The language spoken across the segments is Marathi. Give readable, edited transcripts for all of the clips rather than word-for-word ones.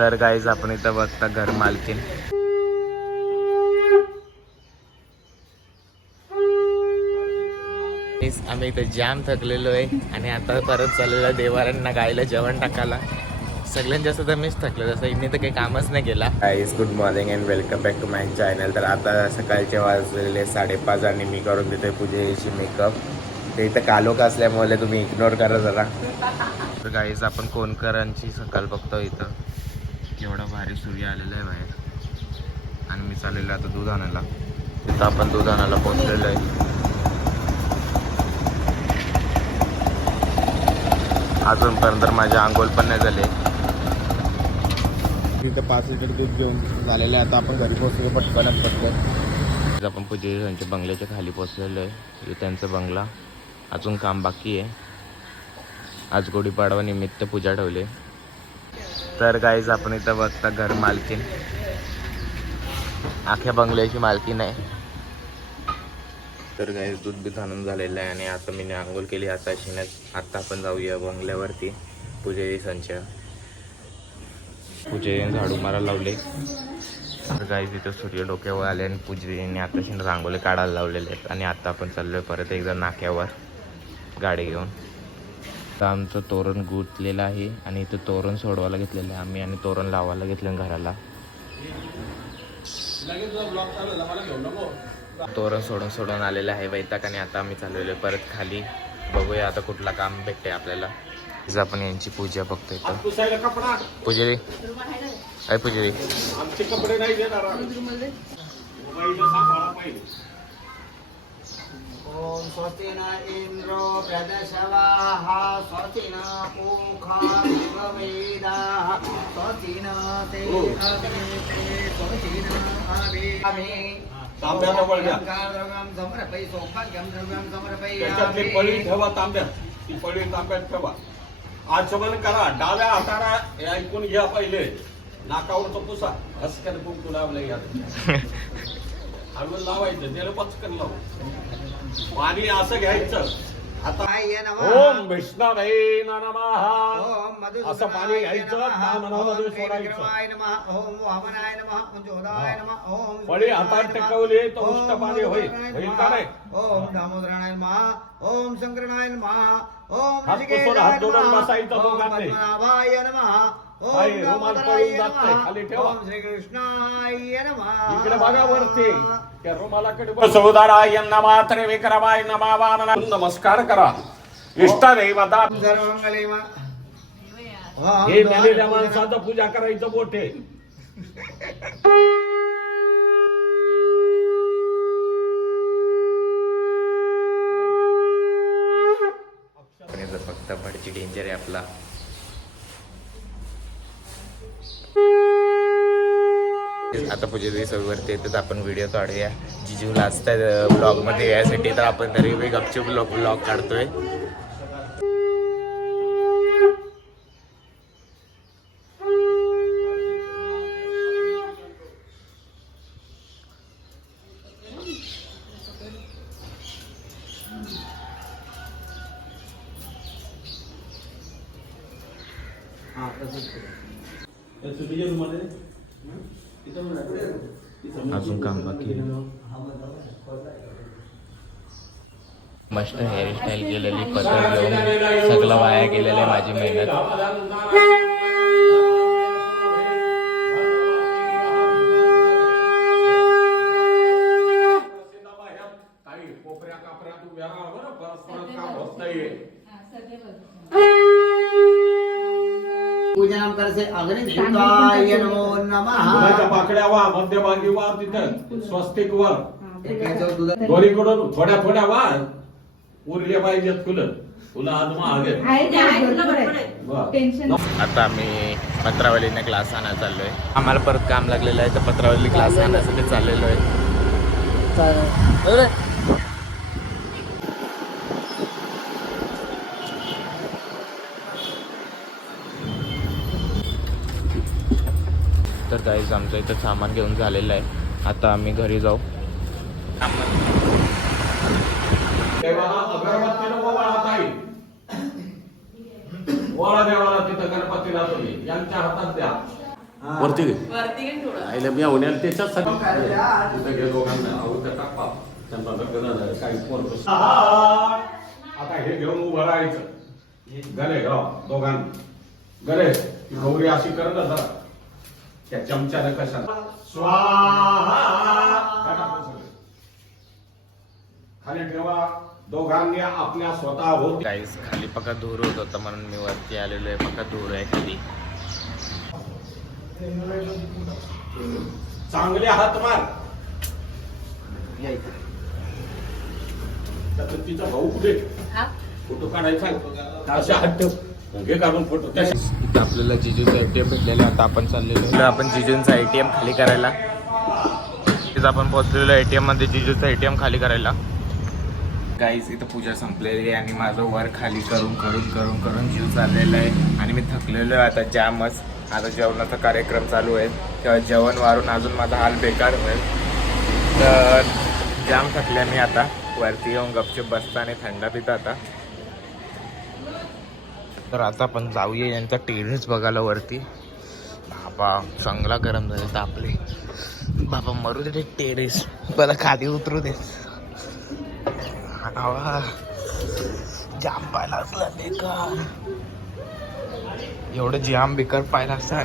तर गाईज आपण इथं बघता घर मालकीन. आम्ही इथं जाम थकलेलो आहे आणि आता परत चाललेलं देवाऱ्यांना गायला जेवण टाकायला. सगळ्यात जास्त तर मीच थकलो, जसं इथे तर काही कामच नाही केला. Guys good morning and welcome back to my channel. तर आता सकाळचे वाजलेले 5:30 आणि मी करून देतोय पूजेची मेकअप. ते इथं कालोख असल्यामुळे तुम्ही इग्नोर करा जरा. तर गाईज आपण कोणकरांची सकाळ बघतो. इथं केवढा भारी सूर्य आलेला आहे बाहेर आणि मी चाललेलो आता दूध आणायला. इथं आपण दूध आणायला पोहोचलेलो आहे. अजूनपर्यंत माझे आंघोळ पण नाही झाले. तिथं 5 लिटर दूध घेऊन झालेलं आहे. आता आपण घरी पोहोचलो पटकन. आपण पूजेच्या बंगल्याच्या खाली पोहोचलेलो आहे. हे त्यांचं बंगला, अजून काम बाकी आहे. आज गुढीपाडवा निमित्त पूजा ठेवली. तर गाईज आपण इथं बघता घर मालकीन, अख्ख्या बंगल्याची मालकीन आहे. तर गाईज दूध बी आणून झालेलं आहे आणि आता मी आंघोळ केली आता शिण्यात. आता आपण जाऊया बंगल्यावरती. पूजेच्या झाडू मारायला लावले. तर गाईज इथं सूर्य डोक्यावर आले आणि पूजेने आता शिन रांगोळी काढायला लावलेले आहेत. आणि आता आपण चाललोय परत एकदा नाक्यावर गाडी घेऊन. तर आमचं तोरण गुंतलेलं आहे आणि इथं तोरण सोडवायला घेतलेलं आहे आम्ही आणि तोरण लावायला घेतलं घराला. तोरण सोडून आलेलं आहे वैताग आणि आता आम्ही चाललेलो परत खाली. बघूया आता कुठला काम भेटते आपल्याला. आपण यांची पूजा बघतोय. पुजारी आहे पुजारी. आमचे कपडे नाही देणार. ओम स्वस्ति न इंद्रो प्रदशवाः स्वस्ति न पूषा विश्ववेदाः स्वस्ति न ते अग्निते स्वस्ति न अभिमे. तांब्याला पळ्या द्रव्यम समर्पय सौभाग्यम द्रव्यम समर्पय. त्याच्यातली पळी ठेवा तांब्यात. ती पळी तांब्यात ठेवा. आचमन करा. डाव्या हाताला ऐकून घ्या. पहिले नाकावरचं पुसा. हसक्याने कुंकू लावलं यात हळून लावायचं. त्याला पचकन लावू. पाणी असं घ्यायचं. आता ओम विष्णवे नमः असं पाणी घ्यायचं. मनामध्ये सोडायचं. ओम वामनाय नमः जोदाय नमः. ओम पळी हातात टेकवली तर उष्ट पाणी होईल का नाही. ओम दामोदराय नमः. ओम शंकराय नमः. ओम हात जोडून बसायचं दोघांनी. नमः. ओम खाली ठेवा. श्री कृष्णाय नमः. इकडे बघा वरती त्या रुमालाकडे. सौदाराय नमः. त्रिविक्रमाय नमः. वामना नमस्कार करा. इष्टदैवता सर्वमंगले हे मेलेल्या माणसाचं पूजा करायचं मोठे. फक्त भडची डेंजर आहे आपला. आता पूजेची सवयवरती येतात आपण व्हिडिओ काढूया. जिजू लाजतात ब्लॉगमध्ये यासाठी, तर आपण तरी गपचूप ब्लॉग काढतोय. अजून काम बाकी. मस्त हेअरस्टाईल केलेली, पदर घेऊन सगळं वाया गेलेलं आहे माझी मेहनत. पूजनम करसे अग्निदेवताय नमो नमः. पाकड्या वा मध्यभागी वा तिथं स्वस्तिक वर दोन्हीकडून थोड्या थोड्या वा उरले पाहिजेत फुलं. फुलं आज मागे. आता आम्ही पत्रावलीने क्लास आणायला चाललोय. आम्हाला परत काम लागलेलं आहे तर पत्रावली क्लास आणण्यासाठी चाललेलो आहे. तर गाईज आमचं इथं सामान घेऊन झालेलं आहे. आता आम्ही घरी जाऊ. देवाला तिथं गणपतीला तुम्ही यांच्या हातात द्या. वरती घे आईला मी आवडेल त्याच्यासाठी तिथं घे दोघांना आवडतं टाका त्यांना लग्न काही पोरं. आता हे घेऊन उभं राहायचं गले गाव दोघांना गले गौरी अशी करत ना जरा त्या चमच्यानं कशा स्वाहा खाली ठेवा दोघांनी आपल्या स्वतः होत. गाईस खाली पक्का धूर होत होता म्हणून मी वरती आलेलो आहे. पक्का धूर आहे खाली. चांगले हात मार. तिचा भाऊ कुठे फोटो काढायचा असे हात ठेव घे काढून फोटो. इथं आपल्याला जिजूचा ATM भेटलेला. आता आपण चाललेलो आपण जिजूंचा ATM खाली करायला. तिथं आपण पोहोचलेलो ATM मध्ये जिजूचा ATM खाली करायला. गाईस इथं पूजा संपलेली आहे आणि माझं वर खाली करून करून करून करून जीव चाललेला आहे आणि मी थकलेलो आहे आता जामच. आता जेवणाचा कार्यक्रम चालू आहे तेव्हा जेवण वारून अजून माझा हाल बेकार होईल. तर जाम थकले मी आता. वरती येऊन गपचूप बसता आणि थंड पिता आता. तर आता आपण जाऊया यांचा टेरेस बघायला वरती. बाबा चांगला गरम झाले तापले. बाबा मरू दे टेरेस मला खाली उतरू दे. जाम पाहिला असला बेकार एवढं जाम बेकार पाहिला असता.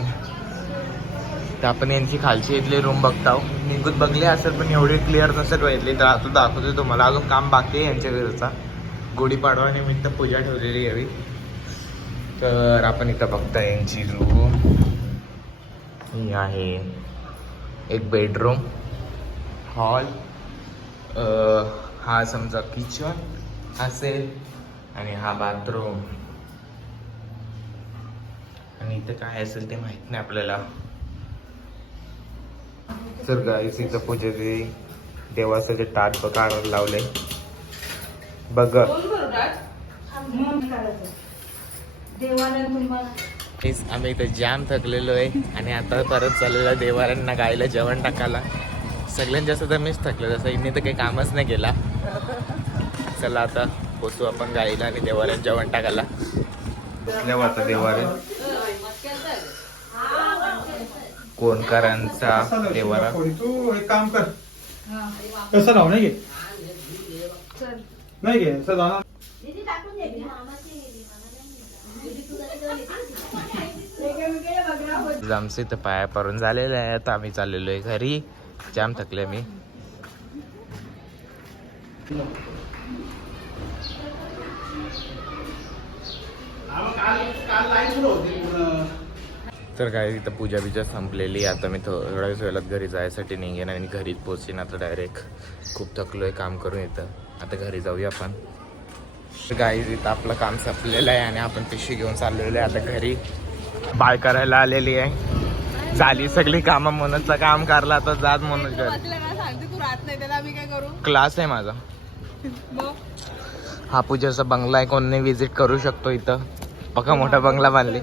तर आपण यांची खालची इथली रूम बघताव. निघूत बघले असेल पण एवढी क्लिअर नसेल बघितली तर आता दाखवतो तुम्हाला. अजून काम बाकी आहे यांच्या घरचा. गुढीपाडवा निमित्त पूजा ठेवलेली यावी. तर आपण इथं बघता यांची रूम ही आहे. एक बेडरूम हॉल हा समजा किचन असेल आणि हा बाथरूम आणि इथं काय असेल ते माहित नाही आपल्याला. तर गाईस इथं पूजेचे देवाचे ताट काढायला लावले बघ. आम्ही इथं जाम थकलेलो आहे आणि आता परत चाललेलो देवाऱ्यांना गायला जेवण टाकायला. सगळ्यात जास्त तर मीच थकलो. जसं इथे तर काही कामच नाही केला. चला आता बसू आपण गाईला आणि देवाऱ्यात जेवण टाकायला. आता देवारे कोणकरांचा देवारा. तू एक काम कर कसं राहू नाही घे नाही घे असं आमचे तर पाया पडून झालेले आहे. आता आम्ही चाललेलो आहे घरी. जाम थकले मी. तर काय इथं पूजा बिजा संपलेली. आता मी थोड्या वेळात घरी जायसाठी निघेन आणि घरीच पोचेन आता डायरेक्ट. खूप थकलोय काम करून येतं. आता घरी जाऊया आपण. गाईज इथं आपलं काम संपलेलं आहे आणि आपण पिशवी घेऊन चाललेलो आहे आता घरी. बाय करायला आलेली आहे. झाली सगळी कामं. मनोजचं काम करला तर जात मनोज घरी. क्लास आहे माझा. हा पूजाचा बंगला आहे. कोणी विजिट करू शकतो इथं. पक्का मोठा बंगला बांधले.